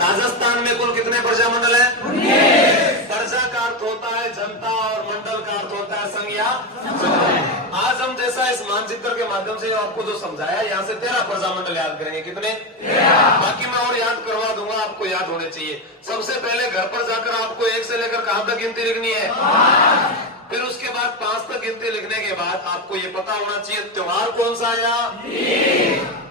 राजस्थान में कुल कितने प्रजामंडल है? प्रजा का अर्थ होता है जनता और मंडल का अर्थ होता है संघ या आज हम जैसा इस मानचित्र के माध्यम से आपको जो समझाया, यहाँ से 13 प्रजामंडल याद करेंगे। कितने? बाकी मैं और याद करवा दूंगा, आपको याद होने चाहिए। सबसे पहले घर पर जाकर आपको 1 से लेकर कहां तक गिनती लिखनी है? फिर उसके बाद 5 तक गिनती लिखने के बाद आपको ये पता होना चाहिए त्योहार कौन सा आया,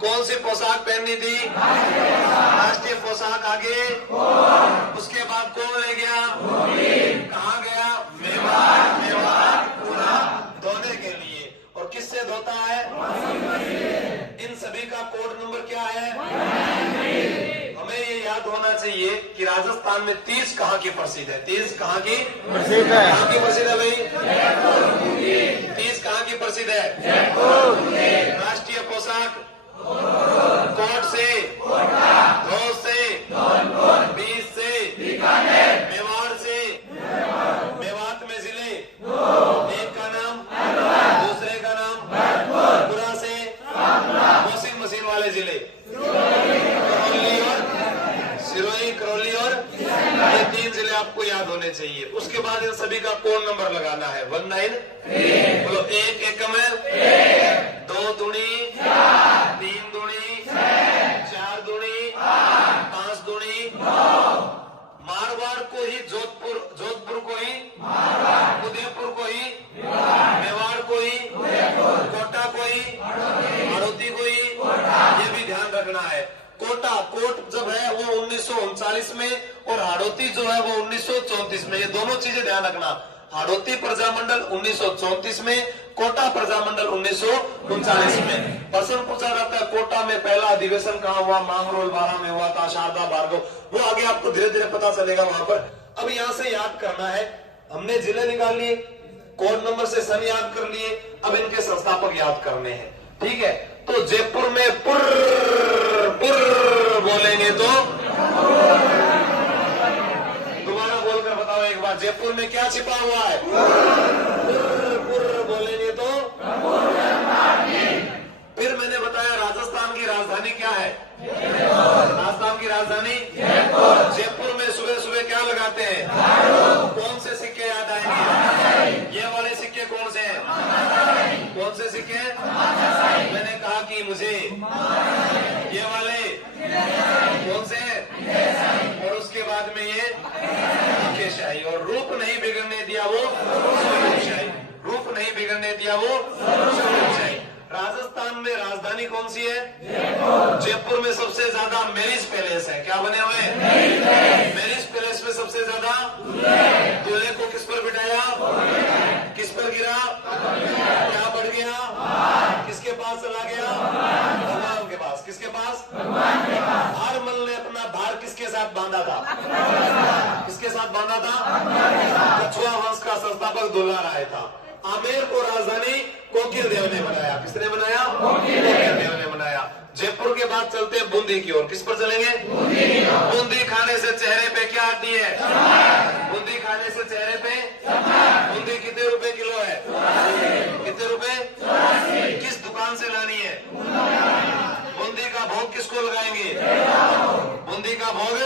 कौन सी पोशाक पहननी थी, राष्ट्रीय पोशाक आगे, उसके बाद कौन ले गया, कहाँ गया, मेवाड़ पूरा धोने के लिए। और किससे धोता है? इन सभी का कोड नंबर क्या है? हमें ये याद होना चाहिए कि राजस्थान में तीज कहाँ की प्रसिद्ध है? तीज कहाँ की प्रसिद्ध है? कहाँ की प्रसिद्ध है भाई? तीज कहाँ की प्रसिद्ध है? राष्ट्रीय पोशाक कोट से, धोस से, बीज से, मेवाड़ से, मेवात में जिले, एक का नाम, दूसरे का नाम, पूरा से, वॉशिंग मशीन वाले जिले, सिरोही, करौली और ये 3 जिले आपको याद होने चाहिए। उसके बाद इन सभी का कोड नंबर लगाना है 19। बोलो 1 एकम, 2 दूनी, 3 दूनी, 4 दूनी, 5 दूनी। मारवाड़ को ही जोधपुर को ही, उदयपुर को ही, मेवाड़ को ही, कोटा को ही, हाड़ौती को ही, ये भी ध्यान रखना है। कोट जब है वो 1939 में और हाड़ौती जो है वो 1934 में, ये दोनों चीजें ध्यान रखना। हाड़ौती प्रजामंडल 1934 में, कोटा प्रजामंडल 1939 में। प्रश्न पूछा जाता है कोटा में पहला अधिवेशन कहाँ हुआ? मांगरोल 12 में हुआ था, शारदा भार्गव, वो आगे आपको धीरे धीरे पता चलेगा वहां पर। अब यहाँ से याद करना है, हमने जिले निकाल लिए, कोड नंबर से सन याद कर लिए, अब इनके संस्थापक याद करने हैं। ठीक है, तो जयपुर में पुर बोलेंगे तो दोबारा बोलकर बताओ एक बार, जयपुर में क्या छिपा हुआ है? पुर बोलेंगे तो। फिर मैंने बताया राजस्थान की राजधानी क्या है? राजस्थान की राजधानी जयपुर में सुबह सुबह क्या लगाते हैं? कौन से सिक्के याद आएंगे? ये वाले सिक्के कौन से हैं? कौन से सिक्के? मैंने कहा कि मुझे ये वाले कौन से हैं? और उसके बाद में ये शाही, और रूप नहीं बिगड़ने दिया वो शाही, रूप नहीं बिगड़ने दिया वो शाही। राजस्थान में राजधानी कौन सी है? जयपुर में सबसे ज्यादा मैरिज पैलेस है। क्या बने हुए हैं? मैरिज पैलेस में सबसे ज्यादा। दूल्हे को किस पर बिठाया? किस पर गिरा? क्या बढ़ गया? किसके पास चला गया? भगवान के पास। किसके पास? हरमल ने अपना भार किसके साथ बांधा था? किसके साथ बांधा था? कछुआ वंश का संस्थापक दुल्ला राय था। आमेर को राजधानी कोकिल देव ने बनाया। किसने बनाया? कोकिल देव ने बनाया। जयपुर के बाद चलते हैं बूंदी की ओर। किस पर चलेंगे? बूंदी खाने से चेहरे पे क्या आती है? बूंदी खाने से चेहरे पे। बूंदी कितने रुपए किलो है? कितने रुपए? किस दुकान से लानी है? बूंदी का भोग किसको लगाएंगे? बूंदी का भोग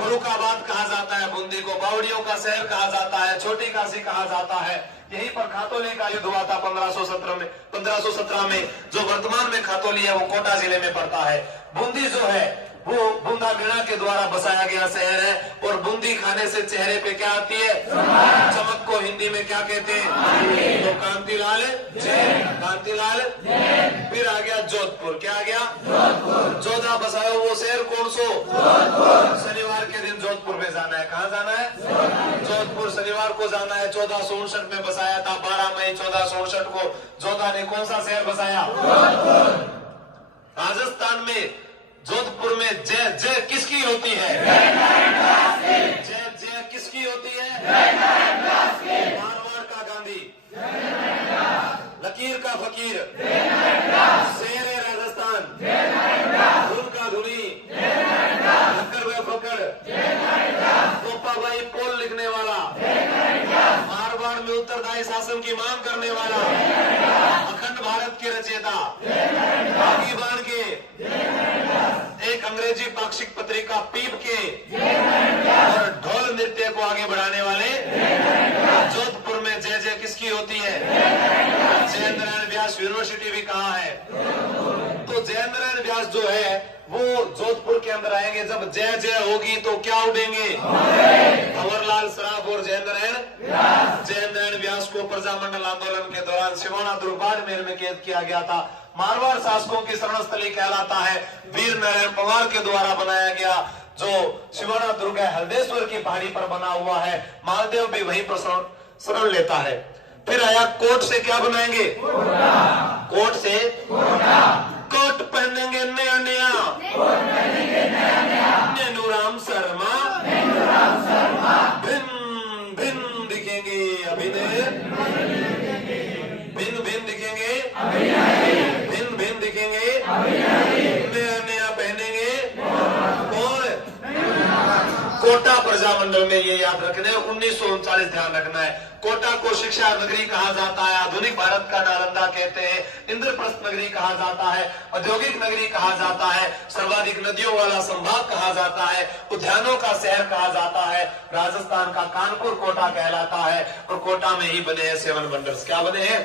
गुरु का बात कहा जाता है। बूंदी को बावड़ियों का शहर कहा जाता है, छोटी काशी कहा जाता है। यहीं पर खातौली का युद्ध हुआ था 1517 में। जो वर्तमान में खातौली है वो कोटा जिले में पड़ता है। बूंदी जो है वो बूंदागीणा के द्वारा बसाया गया शहर है। और बूंदी खाने से चेहरे पे क्या आती है? चमक को हिंदी में क्या कहते हैं? तो कांतिलाल कांतिलाल। फिर आ गया जोधपुर। क्या आ गया? जोधा बसायो वो शहर कौन सो? शनिवार के दिन जोधपुर में जाना है। कहाँ जाना है? जोधपुर शनिवार को जाना है। 1459 में बसाया था। 12 मई 1459 को जोधा ने कौन सा शहर बसाया? राजस्थान में जोधपुर में जय जय किसकी होती है? जय जय किसकी होती है? मारवाड़ का गांधी, लकीर का फकीर, शेर है राजस्थान, धुन का धुनी, लक्कर व फकड़, तोपाबाई पोल लिखने वाला, मारवाड़ में उत्तरदायी शासन की मांग करने वाला, अखंड भारत के रचयिता, बागी बाण के एक अंग्रेजी पाक्षिक पत्रिका पीप के और ढोल नृत्य को आगे बढ़ाने वाले जोधपुर में जय जय किसकी होती है? जय नारायण व्यास यूनिवर्सिटी भी कहाँ है? तो जय नारायण व्यास जो है वो जोधपुर के अंदर आएंगे। जब जय जय होगी तो क्या उड़ेंगे? भंवरलाल सराफ और जय नारायण व्यास को प्रजामंडल आंदोलन के दौरान सिवाना दुर्ग बाड़मेर में कैद किया गया था। मारवाड़ शासकों की शरणस्थली कहलाता है। वीर नारायण पवार के द्वारा बनाया गया जो सिवाना दुर्ग है, हरदेश्वर की पहाड़ी पर बना हुआ है। मालदेव भी वहीं पर शरण लेता है। फिर आया कोट से क्या बनाएंगे? कोट से कोट पहनेंगे नया नया नेनूराम शर्मा भिन्न भिन्न दिखेंगे अभिनय भिन्न भिन्न दिखेंगे भिन्न भिन्न दिखेंगे नया नया पहनेंगे। और कोटा प्रजामंडल में ये याद रखना है, 1939 ध्यान रखना है। कोटा को शिक्षा नगरी कहा जाता है, आधुनिक भारत का नालंदा कहते हैं, इंद्रप्रस्थ नगरी कहा जाता है, औद्योगिक नगरी कहा जाता है, सर्वाधिक नदियों वाला संभाग कहा जाता है, उद्यानों का शहर कहा जाता है। राजस्थान का कानपुर कोटा कहलाता है और कोटा में ही बने हैं 7 वंडर्स। क्या बने हैं?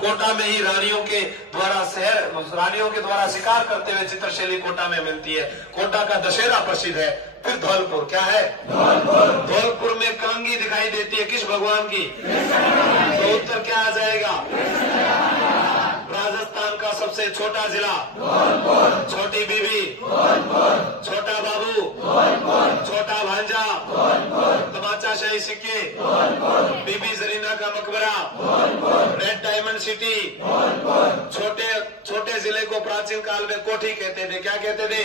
कोटा में ही रानियों के द्वारा शिकार करते हुए चित्रशैली कोटा में मिलती है। कोटा का दशहरा प्रसिद्ध है। फिर धौलपुर क्या है? धौलपुर में कलंगी दिखाई देती है किस भगवान की? तो उत्तर क्या आ जाएगा? राजस्थान का सबसे छोटा जिला छोटी बीबी, छोटा बाबू, छोटा भांजा, तमाचाशाही सिक्के, बीबी जरीना का मकबरा, रेड डायमंड सिटी। छोटे जिले को प्राचीन काल में कोठी कहते थे। क्या कहते थे?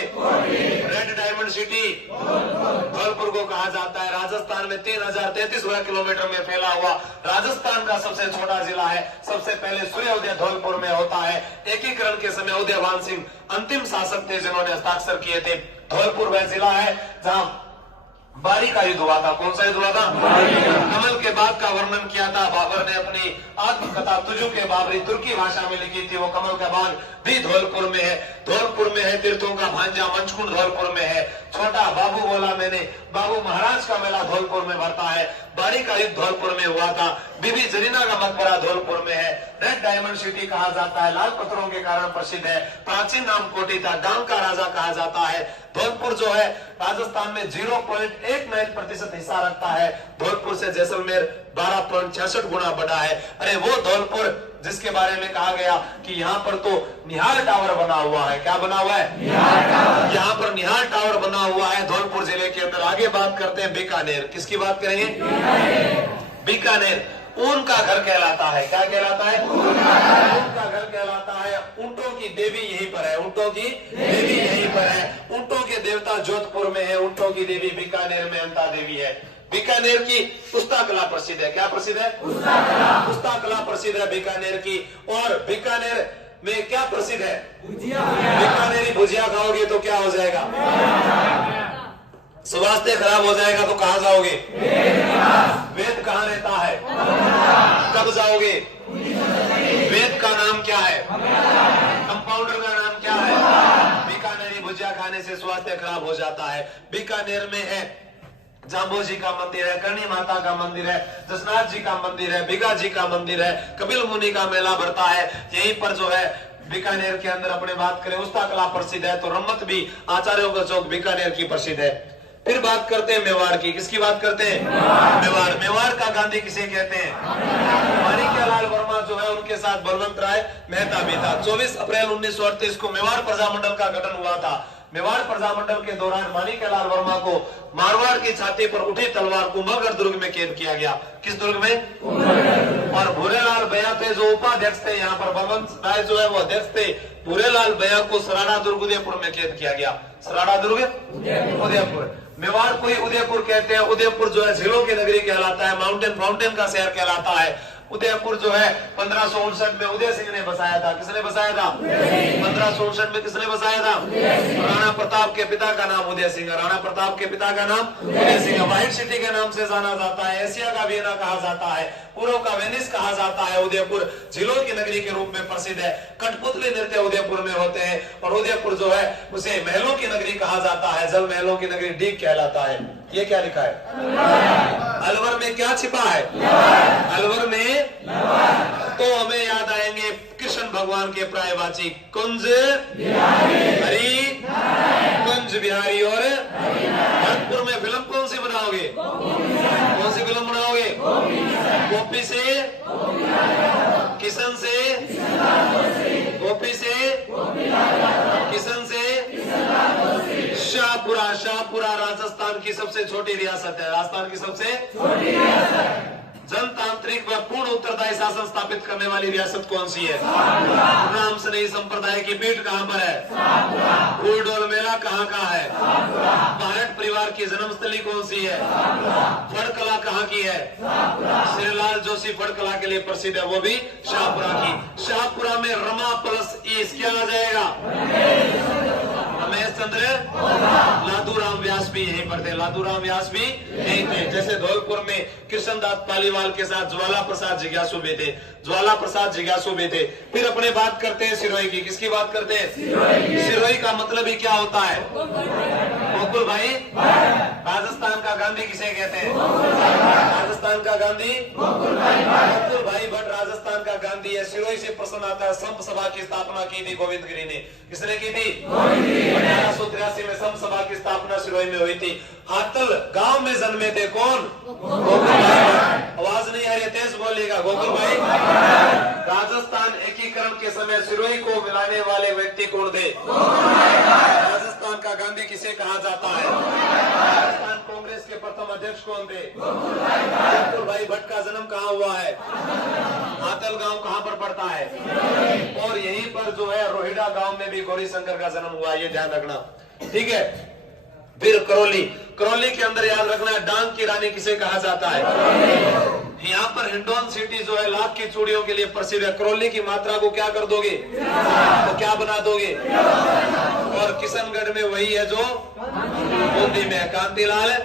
रेड डायमंड सिटी धौलपुर को कहा जाता है। राजस्थान में 3033 वर्ग किलोमीटर में फैला हुआ राजस्थान का सबसे छोटा जिला है। सबसे पहले सूर्योदय धौलपुर में होता है। एकीकरण के समय उदयभान सिंह अंतिम शासक थे जिन्होंने हस्ताक्षर किए थे। धौलपुर वह जिला है जहां बारी का युद्ध हुआ था। कौन सा युद्ध हुआ था? कमल के बाग का वर्णन किया था बाबर ने अपनी आत्मकथा तुजु के बाबरी तुर्की भाषा में लिखी थी। वो कमल का बाग भी धौलपुर में है। धौलपुर में है तीर्थों का भांजा मंचकुंड धौलपुर में है। छोटा बाबू बोला मैंने, बाबू महाराज का मेला धौलपुर में भरता है। बारी का युद्ध धौलपुर में हुआ था। बीबी जरीना का मकबरा धौलपुर में है। रेड डायमंड सिटी कहा जाता है, लाल पत्थरों के कारण प्रसिद्ध है। प्राचीन नाम कोटी था, डांग का राजा कहा जाता है। धौलपुर जो है राजस्थान में 0.89% हिस्सा रखता है। धौलपुर से जैसलमेर 12.66 गुना बड़ा है। अरे वो धौलपुर जिसके बारे में कहा गया कि यहाँ पर तो निहाल टावर बना हुआ है। क्या बना हुआ है? यहाँ पर निहाल टावर बना हुआ है धौलपुर जिले के अंदर। आगे बात करते हैं बीकानेर। किसकी बात करेंगे? बीकानेर ऊन का घर कहलाता है। क्या कहलाता है? ऊन का घर कहलाता है। ऊंटों की देवी यहीं पर है। ऊंटों की देवी यहीं पर है। ऊंटों के देवता जोधपुर में है। ऊंटों की देवी बीकानेर में अंता देवी है। बीकानेर की पुस्ता कला प्रसिद्ध है। क्या प्रसिद्ध है? पुस्ता कला प्रसिद्ध है बीकानेर की। और बीकानेर में क्या प्रसिद्ध है? बीकानेरी भुजिया खाओगे तो क्या हो जाएगा? स्वास्थ्य खराब हो जाएगा तो कहाँ जाओगे? वेद कहाँ रहता है? कब जाओगे? वेद का नाम क्या है? कंपाउंडर का नाम क्या है? बीकानेरी भुजिया खाने से स्वास्थ्य खराब हो जाता है। बीकानेर में है जाम्बो जी का मंदिर है, करणी माता का मंदिर है, जसनाथ जी का मंदिर है, बिगा जी का मंदिर है, कपिल मुनि का मेला भरता है। यहीं पर जो है बीकानेर के अंदर अपने बात करें उस्ता कला प्रसिद्ध है तो रम्मत भी आचार्यों का चौक बीकानेर की प्रसिद्ध है। फिर बात करते हैं मेवाड़ की। किसकी बात करते हैं? मेवाड़। मेवाड़ का गांधी किसे कहते हैं? माणिक्यलाल वर्मा जो है उनके साथ बलवंत राय मेहता भी था। 24 अप्रैल 1938 को मेवाड़ प्रजामंडल का गठन हुआ था। मेवाड़ प्रजामंडल के दौरान माणिक्यलाल वर्मा को मारवाड़ की छाती पर उठी तलवार कुंभलगढ़ दुर्ग में कैद किया गया। किस दुर्ग में? और भूरेलाल भैया थे जो उपाध्यक्ष थे। यहाँ पर बलवंत राय जो है वो अध्यक्ष थे। भूरेलाल भैया को सराड़ा दुर्ग उदयपुर में कैद किया गया। सराड़ा दुर्ग उदयपुर। मेवाड़ को ही उदयपुर कहते हैं। उदयपुर जो है झीलों की नगरी कहलाता है, माउंटेन फाउंटेन का शहर कहलाता है। उदयपुर जो है 1559 में उदय सिंह ने बसाया था। किसने बसाया था? 1559 में किसने बसाया था? राणा प्रताप के पिता का नाम उदय सिंह। राणा प्रताप के पिता का नाम उदय सिंह। व्हाइट सिटी के नाम से जाना जाता है, एशिया का वियना कहा जाता है, पूर्व का वेनिस कहा जाता है। उदयपुर झीलों की नगरी के रूप में प्रसिद्ध है। कठपुतली नृत्य उदयपुर में होते हैं और उदयपुर जो है उसे महलों की नगरी कहा जाता है, जल महलों की नगरी डीग कहलाता है। ये क्या लिखा है? अलवर में क्या छिपा है? अलवर में तो हमें याद आएंगे कृष्ण भगवान के प्रायवाची कुंज हरि, कुंज बिहारी और भरतपुर में फिल्म कौन सी बनाओगे? कौन सी फिल्म बनाओगे? गोपी से किशन से, गोपी से किशन से शाहपुरा। शाहपुरा राजस्थान की सबसे छोटी रियासत है। राजस्थान की सबसे छोटी रियासत। जनतांत्रिक व पूर्ण उत्तरदायी शासन स्थापित करने वाली रियासत कौन सी है? राम सनई संप्रदाय की पीठ कहाँ पर है? फूलडोल मेला कहाँ का है? भारत परिवार की जन्मस्थली कौन सी है? फड़कला कहाँ की है? श्रीलाल जोशी फड़कला के लिए प्रसिद्ध है, वो भी शाहपुरा की। शाहपुरा में रमा प्लस ईस क्या आ जाएगा? रमेश चंद्र लादूराम व्यास भी यहीं पर थे। लादूराम व्यास भी यहीं थे। जैसे धौलपुर में कृष्णदास पालीवाल के साथ ज्वाला प्रसाद जिज्ञासु भी थे। ज्वाला प्रसाद जिज्ञासु भी थे। फिर अपने बात करते हैं सिरोही की। किसकी बात करते हैं? सिरोही का मतलब ही क्या होता है? गोकुल भाई। राजस्थान का गांधी किसे कहते हैं? राजस्थान का गांधी गोकुल भाई भट्ट राजस्थान का गांधी है। सिरोही से प्रश्न आता है। संप सभा की स्थापना की थी गोविंद गिरी ने। किसने की थी? 1883 में संप सभा की स्थापना सिरोही में हुई थी। हातल गांव में जन्मे थे कौन? गोकुल भाई। आवाज नहीं आ रही, तेज बोलिएगा। गोकुल भाई। राजस्थान एकीकरण के समय सिरोही को मिलाने वाले व्यक्ति कौन थे? राजस्थान का गांधी किसे कहा जाता है? राजस्थान कांग्रेस के प्रथम अध्यक्ष कौन थे? गोकुल भाई भट्ट का जन्म कहाँ हुआ है? हातल गांव कहाँ पर पड़ता है? और यहीं पर जो है रोहिड़ा गांव में भी गौरी शंकर का जन्म हुआ, ये ध्यान रखना, ठीक है। फिर करौली। करौली के अंदर याद रखना है डांग की रानी किसे कहा जाता है? यहाँ पर हिंडौन सिटी जो है लाख की चूड़ियों के लिए प्रसिद्ध है। करौली की मात्रा को क्या कर दोगे? तो क्या बना दोगे? और किशनगढ़ में वही है जो बूंदी में है। कांतिलाल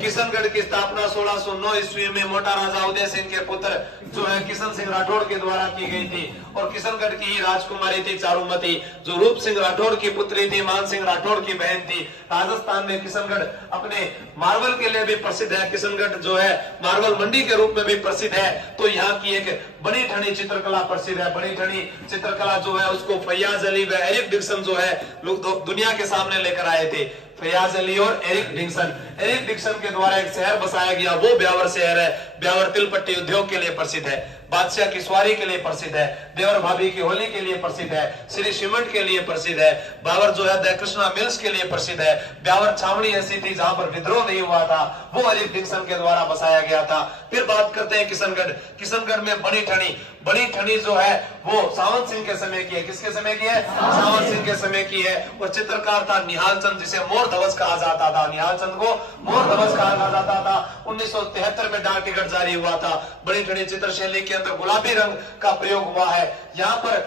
किशनगढ़ की स्थापना 1609 ईस्वी में मोटा राजा उदय सिंह के पुत्र जो है किशन सिंह राठौड़ के द्वारा की गई थी। और किशनगढ़ की ही राजकुमारी थी चारुमती, जो रूप सिंह राठौड़ की पुत्री थी, मान सिंह राठौड़ की बहन थी। राजस्थान में किशनगढ़ अपने मार्बल के लिए भी प्रसिद्ध है। किशनगढ़ जो है मार्बल मंडी के रूप में भी प्रसिद्ध है। तो यहाँ की एक बनी ठनी चित्रकला प्रसिद्ध है। बनी ठनी चित्रकला जो है उसको फैयाज अली व एरिक डिक्सन जो है लोग दुनिया के सामने लेकर आए थे। फैयाज अली और एरिक डिक्सन। एरिक डिक्सन के द्वारा एक शहर बसाया गया, वो ब्यावर शहर है। ब्यावर तिलपट्टी उद्योग के लिए प्रसिद्ध है, बादशाह की सवारी के लिए प्रसिद्ध है, देवर भाभी की होली के लिए प्रसिद्ध है, श्री सीमेंट के लिए प्रसिद्ध है। बाबर जो है द कृष्णा मिल्स के लिए प्रसिद्ध है। ब्यावर छावनी ऐसी थी जहां पर विद्रोह नहीं हुआ था, वो एरिक डिक्सन के द्वारा बसाया गया था। फिर बात करते हैं किशनगढ़। किशनगढ़ में बनी ठनी। बनी ठनी जो है वो सावंत सिंह के समय की है। किसके समय की है? सावंत सिंह के समय की है। और चित्रकार था निहाल चंद, जिसे मोर ध्वज कहा जाता था। निहाल चंद को मोर ध्वज कहा जाता था। 1973 में डाक टिकट जारी हुआ था। बनी ठनी चित्र शैली के अंदर गुलाबी रंग का प्रयोग हुआ है। यहाँ पर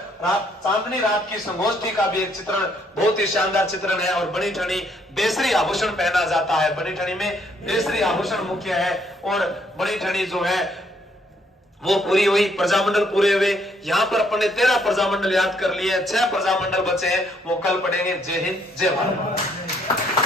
चांदनी रात की संगोष्ठी का भी एक चित्रण, बहुत ही शानदार चित्रण है। और बनी ठनी बेसरी आभूषण पहना जाता है। बनी ठनी में बेसरी आभूषण मुख्य है। और बनी ठनी जो है वो पूरी हुई, प्रजामंडल पूरे हुए। यहाँ पर अपन ने 13 प्रजामंडल याद कर लिए, 6 प्रजामंडल बचे हैं, वो कल पढ़ेंगे। जय हिंद, जय भारत।